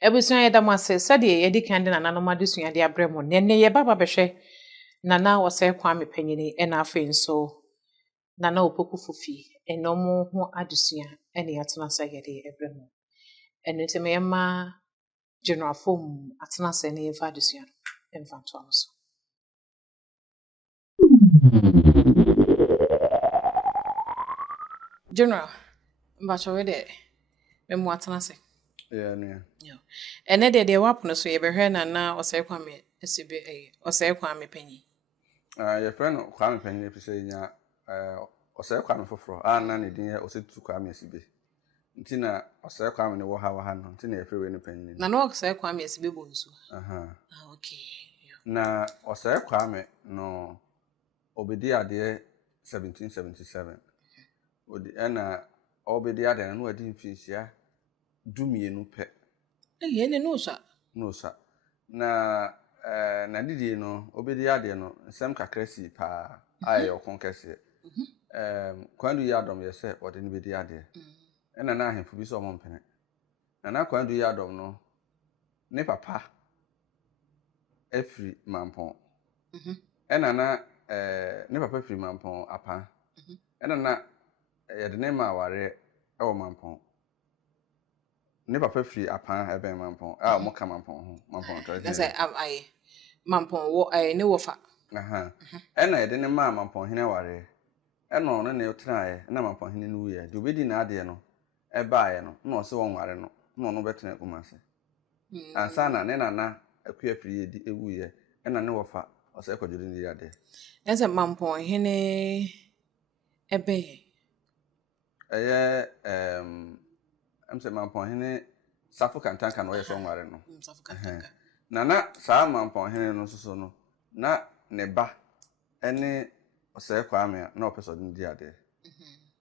Ebusua yeda mo ase sade yedi kan de nananom adesua de abremo ne ye baba behwe nana Osei Kwame panyini na afa nso nana opoku Fofie enomo ho adesua ene yatena sa yede abremo eno teme yema general form atena sa ne yefa adesua emfanto amso general mbacho we de memo atena sa Yeah. Ene de wapono so yebehwe nana Osei Kwame esibe Osei Kwame panyi. Your friend Kwame panyi efise nya Osei Kwame foforo na ne din ya Osetu Kwame esibe. Nti na Osei Kwame ne wo ha no nti na ye frewe ne panyi. Na no Osei Kwame esibe bonsu. Okay. Na Osei Kwame no obedi ade 1777. Odi na obedi ade no adi mfinsia dumienu pe. Hene no sa na didi no obedi ade no nsem kakra si pa aye okon kese kwandu ya dom ye se ode ne bedi ade na ahemfo bi so omo mpene na kwandu ya dom no ne papa efri mampon na ne papa efri mampon apa na ye de ne ma ware e wo mampon ne papa firi apa ebe mampon mo ka mampon ho mampon to na say aye mampon wo ne wo fa na ede ne ma mampon hene ware no ne tena na mampon hene no ye de obedi na ade no eba aye no na o se won ware no na no betena kumase ansa na ne nana akua firi edi ewu ye na ne wo fa o se kwaduru ni ade na say mampon hene ebe eye am se mampon hene safu kantanka no ye so nware no safu kantanka na saa mampon hene no soso no na ne ba ene Osei Kwame na opeso ndi ade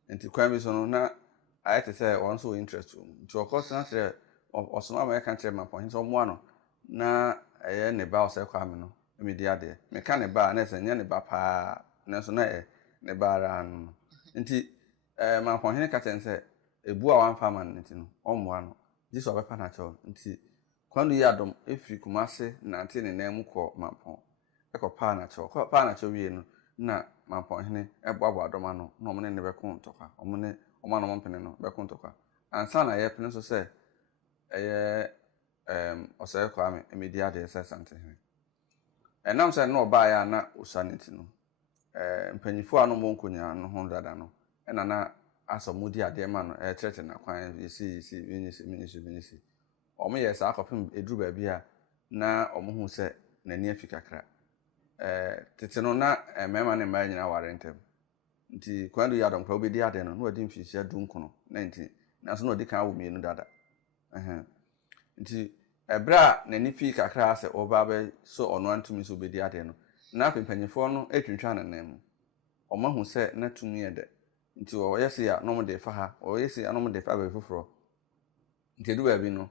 nti Kwame so no na ayete say won so interest nti okoso na tre osoma ma kan tre mampon hene so mo ano na eye ne ba Osei Kwame no me di ade me ka ne ba na se nya ne ba pa na so na ne ba ra no nti mampon hene ka tense ebu a wan fa man nti no omo ano jiso obepa na cho nti kwando ya dom efiri kumase na ante ne nan mu ko mampon ekopa na cho pa na cho wie no na mampon hene eboabo adom ano na omne ne beko ntokwa omne omano mompene no beko ntokwa ansa na ye pene so se eye Osei Kwame emedi ade se Asante hene enam se na oba ya na osaneti no mpanyifo ano mo nkonya no ho dada no na asomudi ade ma no church na kwan yesi vinyisi omo yes akopem edru ba bia na omo hu se nani afikakra tete no na mema ne mma nyina ware ntem nti kwando ya dom kwa obedi ade no odi mfisia dunkono 19 na so no odi kan wo mienu dada nti ebra nani fi kakra ase oba be so ono antumi so obedi ade no na pempanyefo no etwintwa nanan mu omo hu se na tumi ede nti o yesi ya no mo de fa ha o yesi ya no mo de fa ba fufuro nti edu ba bi no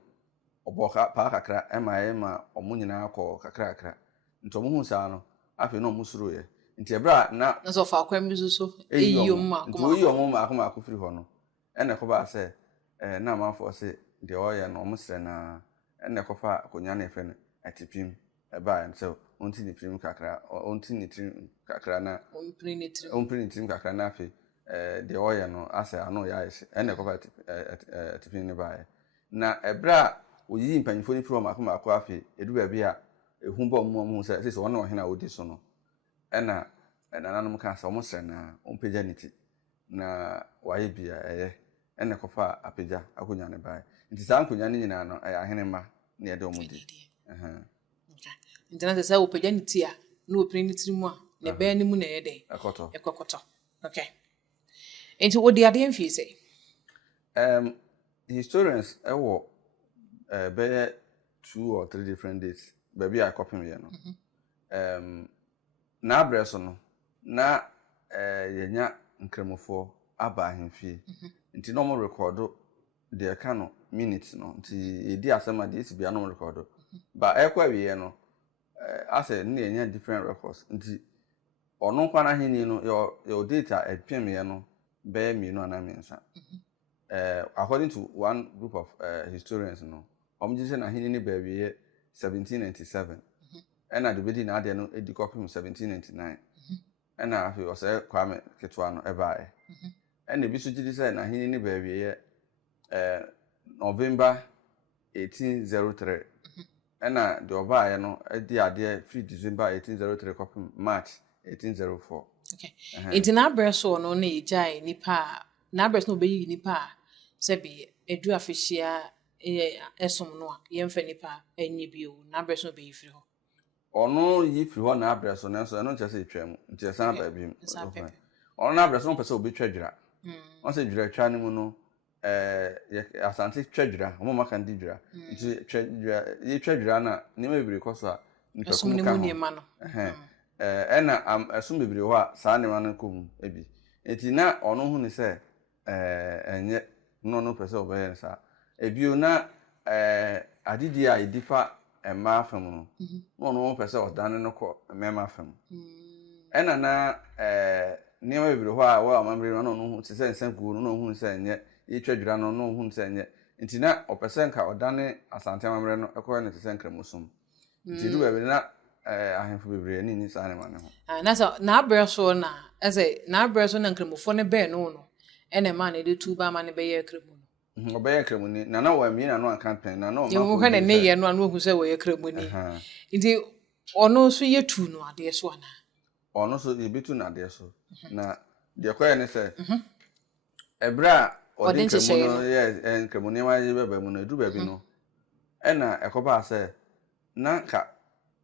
oboka pa kakra ema omo nyina akọ kakra nti omo hu sa no afi no omo suro ye nti ebra na so fa kwam bizu so eyom ma kuma nti omo ma akoma akofiri ho no ene ko ba se na amafo se de oye no omo sre na ene ko fa akonya na efe no atipim eba en so onti ni prim kakra onti ni trim kakra na ompri ni trim kakra na afi de oye no ase ano ya ese ene ko fa atipim ne ba na ebra oyi mpanyifo ni from akoma akọ afi edu ba bia ehun ba mu se won na ohena odi so no ena nananom ka se omo sre na ompagya niti na waye bia ene ko fa apagya akonya ne ba nti sa akonya ne nyina no ahene ma na ede omudi nti na se opagya niti a na opri niti mu a ne ba ni mu na ede ekokoto okay nti odi ade mfi se historians ewo be 2 or 3 different days baby I copy me no na abreso no na yenya nkremofo aba ahemfie nti no mo record de ka no minutes no nti edi asema de esi bia no mo record ba ekwa wie no ase na yenya different records nti ono kwa na heni no your data epem ye no be mienu ana mensa according to one group of historians no omji se na Hene ni baby ye 1797 ena de bedi na ade no edi kopim 1799 ena afi Osei Kwame ketwa no ebaaye ena bi so gidi se na Hene ni baby ye November 1803 ena de obaaye no edi ade free December 1803 kopim March 1804. Okay. Enti na abreso no na ejai nipa na abreso no obeyi nipa se bi edu afihia esom no a yemfa nipa enye bio na abreso no obeyi firi ho. Ono yi firi ho na abreso na so eno chese etwam nti esan ba bi. Ono na abreso no pese obetwa dwira. On se dwira twa ne mu no Asante twa dwira omo maka ndi dwira nti twa dwira yi twa dwira na ne mebiri koso a nipa kum ka ho. Ena asum bebiri ho a saa ne ma no kom ebi enti na ono hu ni se enye no pese obeye sa ebio na adidi a idifa ema afam no no pese odane no ko mema afam ena na ne ma bebiri ho a wa amamre no hu se nsanku no hu se enye itwa dwira no hu se enye enti na opese nka odane Asante amamre no ekoye ne se nkramusum enti du bebiri na ahemfo bebre ni saa ne ma ne ho na so na abreso na eze na abreso na nkramufo ne be no ene ma na de tuba ma ne be ye kramu no obeye kramu ni na wa mi na no campaign na no ma fo hene ne ye no anu ohu se we ye kramu ni nti ono so ye tu no ade so ana ono so ye bitu na ade so na de koye ne se ebra ode kramu no ye kramu ni wa ye beba mu na edu ba bi no ena ekoba se na ka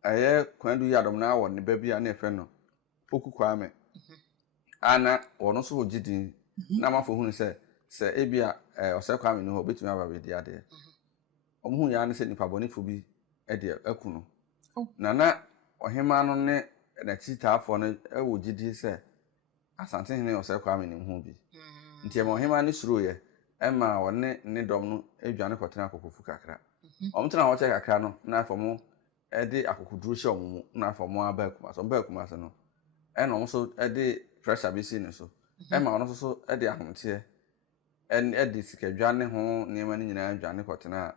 aye kwandu yadom na awọ ne ba bia na efe no Poku Kwame ana ono so hogidin na mafo hu se ebia Osei Kwame no obetumi aba be dia de omhu ya ne se nipa bonifo bi e de aku no na ohema no ne na chitaafo no ewo gidi se Asante Hene Osei Kwame ne hu bi nti e ohema ne suro ye ema wonne ne dom no edwane kotena akokofu kakra omtena ho che kakra no na afomo ede akokuduru hye omumu na afomo abakuma so no ena omo so ede pressure bi si ne so ema ono so ede ahomte ede sikadwane ho niema ni nyina adwane kotena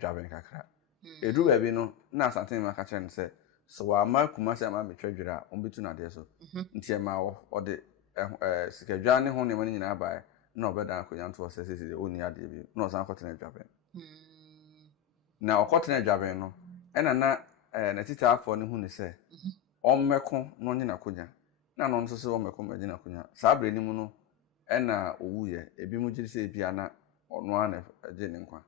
dwaben kakra edu ba bi no na Asante ma ka kire se so wa ma kuma se ma betwa dwira ombetu na de so nti ema ode sikadwane ho niema ni nyina abae na obeda akonya nto se oni ade bi na osan kotena dwaben na okotena dwaben no ena na tita afọ ne hu ne se ommeko no nyina konya na no nso se ommeko ma nyina konya saa bre ni mu no ena owuye ebi mu giri se ebia na ono ana je ne nkwa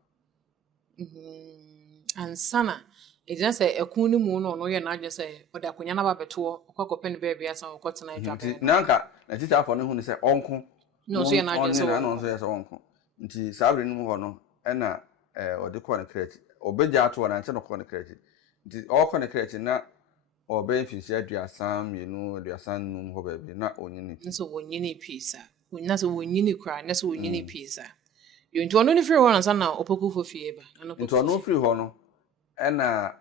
ansana ejina se ekun ni mu no ye na adwe se oda konya na ba beto okwakope ne ba bia san okotena adwabe na nka na tita afọ ne hu ne se onko no so ye na adwe se no so ye se onko nti saa bre ni mu ho no ena ode ko na kreti obeja ato na nche no ko na kreti nti okọ na kreti na obe finsi aduasan mienu aduasan num ho ba bi na onyini nso wonyini pisa na so wonyini kra na so wonyini pisa yo nti ono ni free ho na Opoku Fofie ba nti ono free ho no ena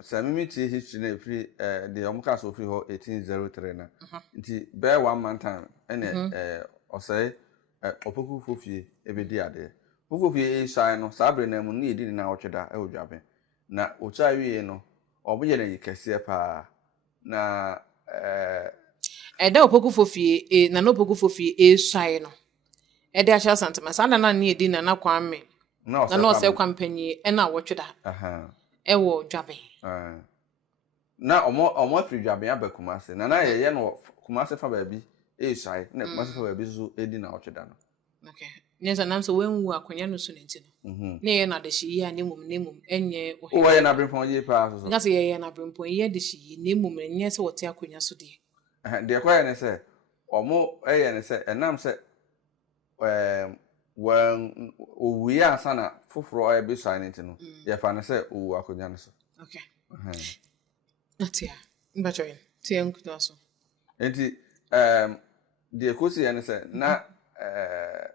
samimiti history na free de omka so free ho 1803 na nti be 1 month time ena Osei Opoku Fofie ebedi ade Fofie shine no sabre na mu ni edi na otweda e odwabe na ocha wie no oboje na yikese pa na eda Opoku Fofie na no Opoku Fofie shine no eda acha Asante masana na ni edi na Kwame na no Osei Kwampanyi e na wotweda e wo dwabe na omo afiri dwabe abakumase na ye no kumase fa ba bi shine na kumase fa ba bi so edi na otweda no okay nyenza namso wenwu akonya no so nenti no na ye na de shi ya nemum enye o ye na brempon ye pa so ngase ye na brempon ye de shi nemum enye se wote akonya so de kwa ye ne se omo ye ne se enam se wan owuya asana foforo oye be shine nenti no ye fa ne se owu akonya no so okay atia mbachoyin tie nkuto so enti de kosi ye ne se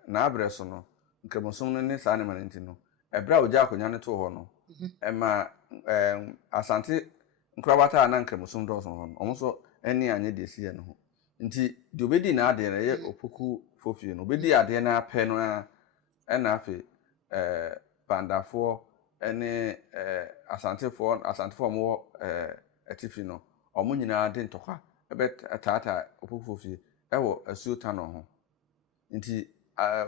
na abreso no nkramosom no ne saa ne manenti no ebra oja akonya ne to ho no ema Asante nkrabata na nkramosom do so ho no omo so eni anye de sie no ho nti de obedi na ade na ye Opoku Fofie no obedi ade na apɛ no na afi bandafo ɛne asantefo mo atifi no ɔmo nyinaa de ntɔkwa ɛbɛtaata opoku Fofie ɛwɔ asuo tano ho nti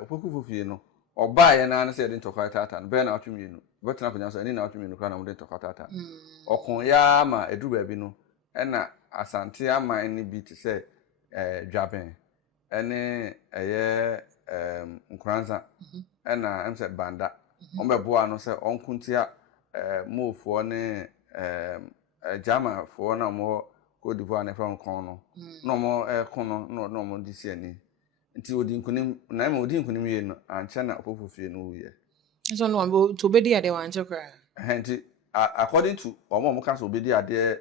opoku Fofie no ɔbaa yɛ na sɛ de ntɔkwa taata no bɛɛ na atwe mienu bɛtena konya so ɛne na atwe mienu kra na mo de ntɔkwa taata ɔko ya ma edu baabi no ɛna asante aman ne bi te sɛ dwaben ɛne ɛyɛ nkranza ɛna ɛm sɛ banda ɔmbɛboa no sɛ ɔnkuntia mofoɔ ne Germanfoɔ na ɔmo Côte d'Ivoire ne from kon no na ɔmo ɛko no na ɔmo di si ani nti odi nkunim na ema odi nkunim yɛ no ankyɛ na opoku Fofie no wuyɛ so no bo to bedi ade wanche kra nti according to ɔmo ka so obedi ade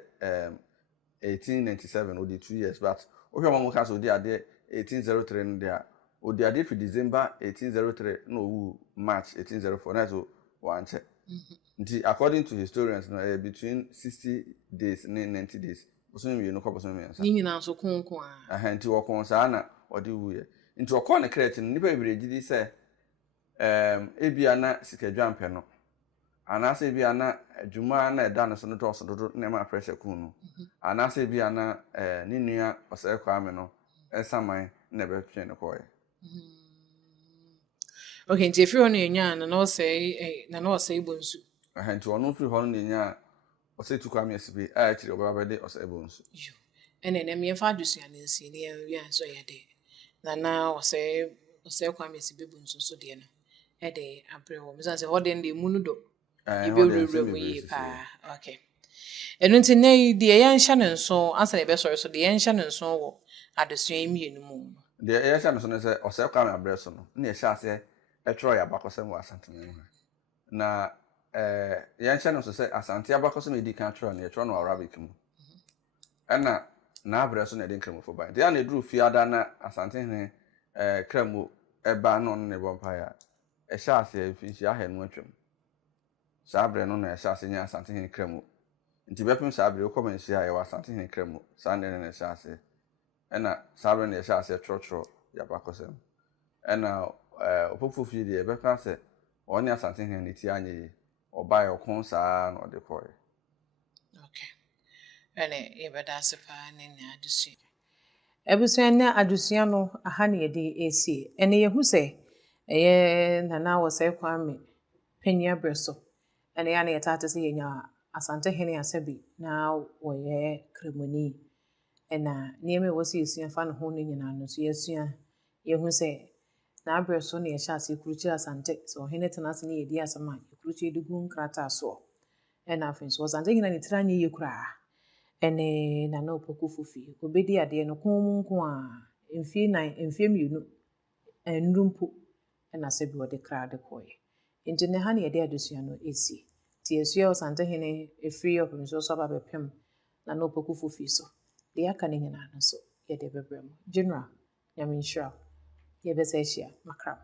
1897 odi 2 years but ohwe ɔmo ka so odi ade 1803 no dia odi ade fi December 1803 no owu March 1804 na so wanche nti according to historians no between 60 days and 90 days bosom wie no bosom wie ni nyina so konko nti wɔkon saa na ɔde wuye nti ɔkɔ ne kret no nipa bibire gidi sɛ ebia na sikadwampe no anase ebia na adwuma na ɛda no so no dɔso dodo na ma pressure kun no anase ebia na ne nua Osei Kwame no ɛsaman na ɛbɛtwe ne kɔɛ okay nti efi hɔ no enya na Osei bonsu nti ɔno firi hɔ no enya Osei Kwame asibe a ɛkyerɛ ɔbaba bɛde Osei bonsu ene na me fa adusua ne nsi ne ya nso yɛ de na Osei Kwame asibe bonsu so de no ɛde abrɛ wɔ me sanse hɔ de ne mu no do ebewurewura mu yi pa okay eno nti ne de yɛ nhyɛ ne nso ansa ne bɛsɔre so de yɛ nhyɛ ne nso wɔ adusua yi mienu mu de yɛ nhyɛ ne so ne sɛ Osei Kwame abrɛ so no ne yɛ hyɛ ase ɛtwerɛ yɛ abakɔsɛm wɔ Asante mu na yɛ nhyɛ ne so sɛ Asante abakɔsɛm edi kan twerɛ no yɛ twerɛ no Arabic mu ɛna na abrɛ so na de nkramofo ban de ya na eduru fiada na Asante hene kramo ɛba no ne bɔmpa ya ɛhyɛ ase finhyia ahenu atwam saa abrɛ no na ɛhyɛ ase nya Asante hene kramo nti bɛpem saa abrɛ wokɔ manhyia yɛ wɔ Asante hene kramo saa ne na ɛhyɛ ase ɛna saa abrɛ na ɛhyɛ ase twerɛtwerɛ yɛ abakɔsɛm ɛna opoku Fofie de ɛbɛka sɛ ɔne Asante hene ne ti anye ɔba yɛ ɔko saa na ɔde kɔɛ okay ene yɛbɛda ase paa ne na adusua ebusua ne adusua no aha ne yɛde esi ene yɛhu sɛ ɛyɛ nana Osei Kwame panya brɛ so ene ya na yɛtaate sɛ yɛnya Asante hene asabi na wɔyɛ kremoni ɛna nneɛma ɛwɔ sɛ yɛsua fa ne ho no nyinaa no so yɛsua yɛhu sɛ na abrɛ so ne yɛhyɛ ase kuruchi Asante sɛ ɔhene tena ase ne yɛdi asɛm a kuruchi de gu nkrataa so ɛna afei so Asante hene ne tira nye yɛ kuraa ɛne nana opoku Fofie obedi ade no konko a mfie mienu ndumpo ɛna sɛ bi wɔde kra de kɔɛ nti ne ha ne yɛde adusua no esi ti esua Asante hene efiri opemso so ba bepem nana opoku Fofie so de aka ne nyina no so yɛde bebrem general nyame nhyira yɛbɛsɛ ahyia makra